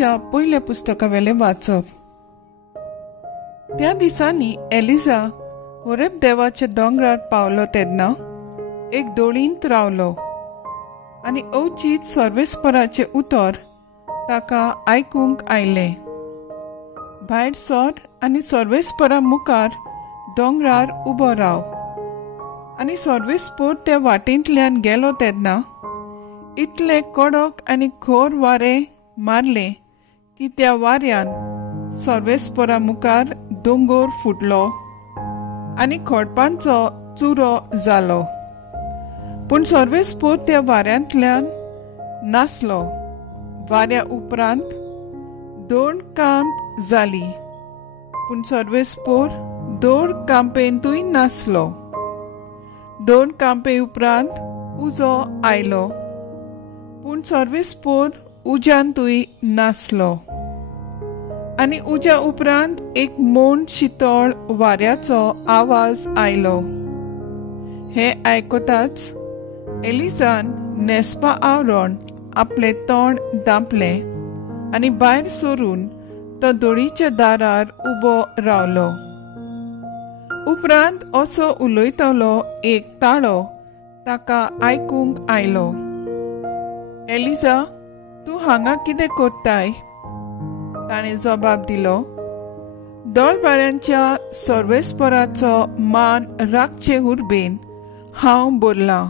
बायबलीच्या पयल्या पुस्तकावेले वाचप. त्या दिसांनी एलिजा होरेब देवाच्या दोंगरार पावलो तेन्ना एक दोळींत रावलो आनी अवचीत सर्वेस्पराचे उतर ताका आयकूंक आयले. भायर सर आनी सर्वेस्परा मुखार दोंगरार उबो राव. आनी सर्वेस्पर त्या वाटेंतल्यान गेलो तेन्ना इतले कडक आनी खोर वारें मारले की त्या वाऱ्यान सर्वेस्परा मुखार दोंगर फुटलो आनी खोडपांचो चुरो जालो. पूण सर्वेस्पर त्या वाऱ्यांतल्यान नासलो. वाऱ्या उपरांत 2 कांप जाली, पूण सर्वेस्पर 2 कांपेंतूय नासलो. 2 कांपे उपरांत उजो आयलो, पूण सर्वेस्पर उज्यांतूय नासलो. आनी उज्या उपरांत एक मोण शितळ वाऱ्याचो आवाज आयलो. हे आयकताच एलिजान न्हेसपा आवरण आपले तोंड धांपलें आनी भायर सरून तो दोळीच्या दारार उबो रावलो. उपरांत असो उलयतलो एक ताळो ताका आयकूंक आयलो. एलिजा, तूं हांगा कितें करताय? ताणें जबाब दिलो, दोळबाऱ्यांच्या सर्वेस्पराचो मान राखचे हुर्बेन हांव बोरलां.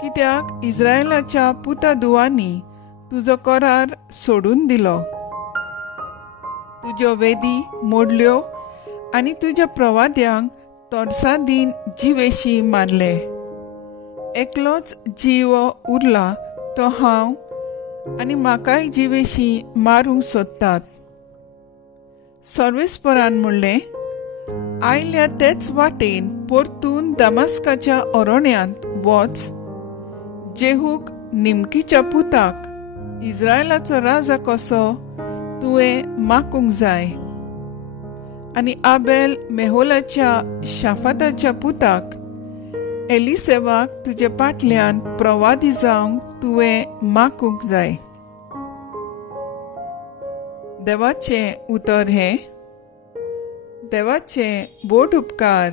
कित्याक इस्रायेलाच्या पुतादुवांनी तुजो करार सोडून दिलो. तुज्यो वेदी मोडल्यो आनी तुज्या प्रवाद्यांक तोरसादीन जिवेशी मारले. एकलोच जीव उरला तो हांव, आनी म्हाकाय जिवेशी मारूंक सोदतात. सर्वेस्परान म्हणलें, आयल्या तेच वाटेन परतून दमास्काच्या अरोण्यांत वच. जेहूक निमकीच्या पुताक इस्रायेलाचो राजा कसो तुवें मागूंक जाय. आनी आबेल मेहोलाच्या शाफाताच्या पुताक एलिसेवाक तुजे पाटल्यान प्रवादी जावंक तुवें मागूंक जाय. देवाचें उतर हें. देवाचे बोट उपकार.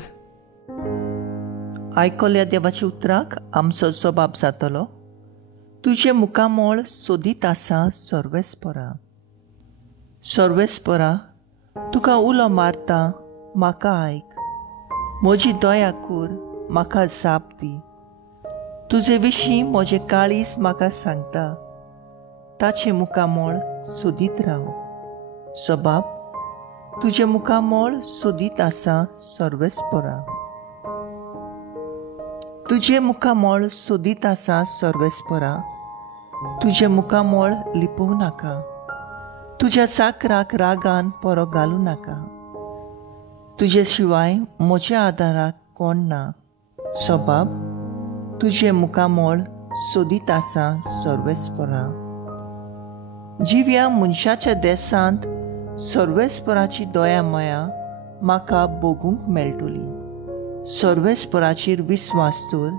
आयकल्या देवाच्या उतराक आमचो जबाब जातलो, तुजे मुखामोळ सोदीत आसा सर्वेस्परा. सर्वेस्परा, तुका उलो मारता म्हाका आयक. म्हजी दया कर, म्हाका जाप दी. तुजे विशीं म्हजें काळीज म्हाका सांगता. ताचे मुखामोळ सोदीत राव. जबाब, तुजे मुखामोळ सोदीत आसा सर्वेस्परा. तुजे मुखामोळ सोदीत आसा सर्वेस्परा. तुजे मुखामोळ लिपोव नाका. तुज्या साकराक रागान परो घालूं नाका. तुजे शिवाय म्हज्या आदाराक कोण ना. जबाब, तुजे मुखामोळ सोदीत आसा सर्वेस्परा. जिव्या मनशाच्या देसांत सर्वेस्पराची दया माया म्हाका भोगूंक मेळटली. सर्वेस्पराचेर विस्वास दवर,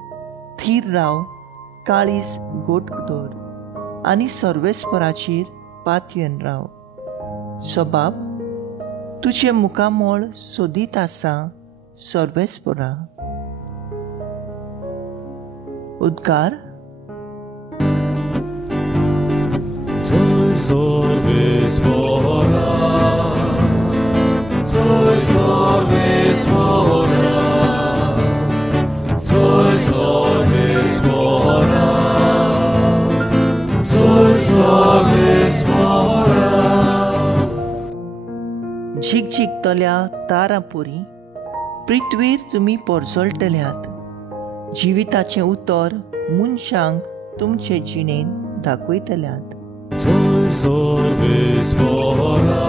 थीर राव, काळीज गोट दवर आनी सर्वेस्पराचेर पातयेन राव. जबाब, तुजे मुखामोळ सोदीत आसा सर्वेस्परा. उद्गार. Soy सर्वेस्परा, soy सर्वेस्परा, soy सर्वेस्परा, soy सर्वेस्परा. झिकझिकतल्या तारापुरी पृथ्वीर तुमी पोरजोळटल्यात. जिविताचें उतर मनशांक तुमचे जिणेन दाखयतल्यात. Soy सर्वेस्परा,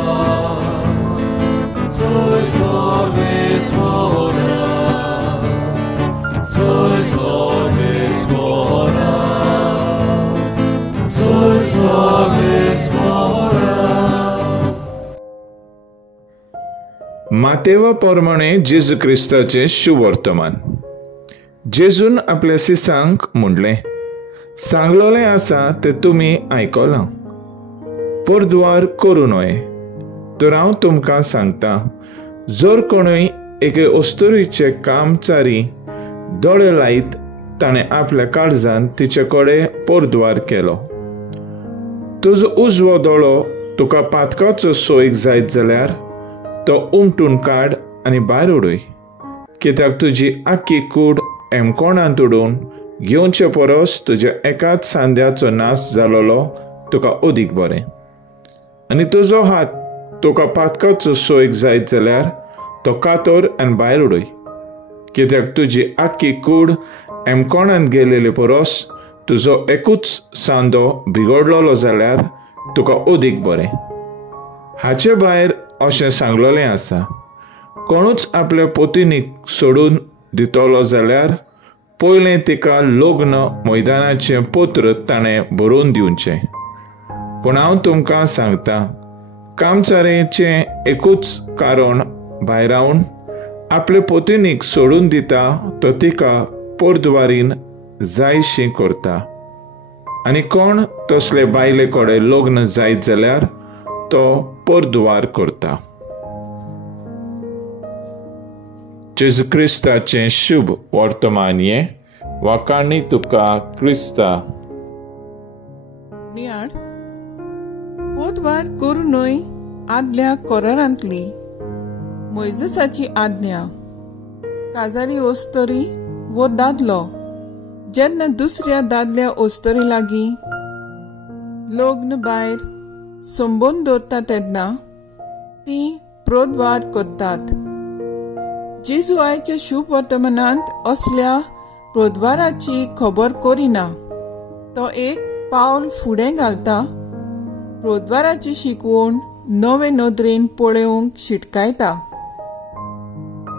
soy सर्वेस्परा, soy सर्वेस्परा, soy सर्वेस्परा. मातेवा प्रमाणे जेजू क्रिस्ताचे शुवर्तमान. जेजून आपल्या सिसांक म्हणलें, सांगलोलें आसा तें तुमी आयकलां. परद्वार करूं नये. तर हांव तुमकां सांगता, जर कोणूय एके अस्तुरीचे कामचारी दोळे लायत ताणें आपल्या काळजांत तिचे कडेन परद्वार केलो, तुजो उजवो दोळो तुका पातकाचो सोयीक जायत जाल्यार तो उमटून काड आनी भायर उडय. कित्याक तुजी आख्खी कूड एमकोणांत उडोवन घेवचे परस तुज्या एकाच सांद्याचो नाश जालोलो तुका अदीक बरें. आनी तुजो हात तुका पातकाचो सोयीक जायत जाल्यार तो कातर आनी भायर उडय. कित्याक तुजी आख्खी कूड एमकोणांत गेलेले परस तुजो एकूच सांदो बिगडलोलो जाल्यार तुका अदीक बरें. हाचे भायर अशें सांगलोलें आसा, कोणूच आपल्या पत्नीक सोडून दितलो जाल्यार पयलें तिका लग्न मैदानाचें पत्र ताणें बरोवन दिवचें. पूण हांव तुमकां सांगता, कामचारेचें एकूच कारण भायर रावन आपले पत्नीक सोडून दिता तो तिका परद्वारीन जायशी करता. आनी कोण तसले बायले कडेन लग्न जायत जाल्यार तो परद्वार करता. जेजू क्रिस्ताचें शुभ वर्तमान हें वाकाणी तुका क्रिस्ता. नियाळ परद्वार करूं न्हय आदल्या करारांतली मोइजेसाची आज्ञा. काजारी ओस्तरी वो दादलो जेन्ना दुसऱ्या दादल्या ओस्तरी लागीं लग्न भायर संबंद दवरता तेन्ना ती परद्वार करतात. जेजू आयच्या शुभ वर्तमानांत असल्या परद्वाराची खबर करिना. तो एक पावल फुडें घालता, परद्वाराची शिकवण नवे नदरेन पळोवंक शिटकायता.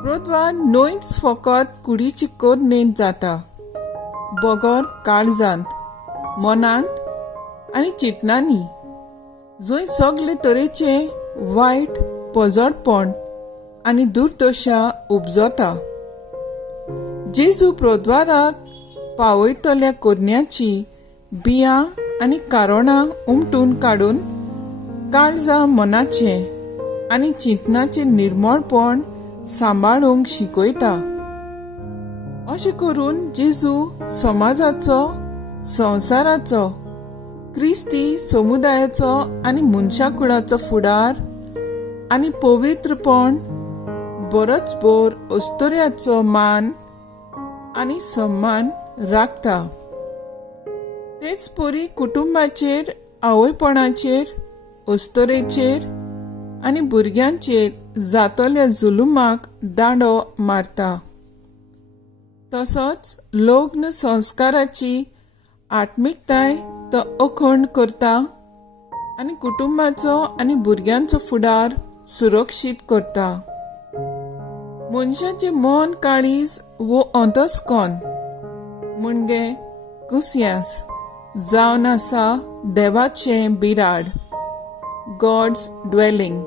परद्वार न्हयच फकत कुडीची करणेंत जाता, बगर काळजांत, मनांत आनी चिंतनांनी, जंय सगळे तरेचे वायट पजडपण आनी दुर्दशा उपजता. जेजू परद्वाराक पावयतल्या कन्याची बियां आनी कारोणां उमटून काडून काळजां मनाचें आनी चिंतनाचें निर्मळपण सांबाळूंक शिकयता. अशें करून जेजू समाजाचो, संवसाराचो, क्रिस्ती समुदायाचो आनी मनशाकुळाचो फुडार आनी पवित्रपण बरोच भर अस्तुऱ्याचो मान आनी सन्मान राखता. तेच परी कुटुंबाचेर, आवयपणाचेर, अस्तुरेचेर आनी भुरग्यांचेर जातोल्या जुलुमाक दांडो मारता. तसोच लग्न संस्काराची आत्मिकताय तो अखंड करता आनी कुटुंबाचो आनी भुरग्यांचो फुडार सुरक्षीत करता. मनशाचें मन काळीज वो अंतस्कन म्हणजे कुस्यास जावन आसा देवाचें बिराड, गॉड्स ड्वेलिंग.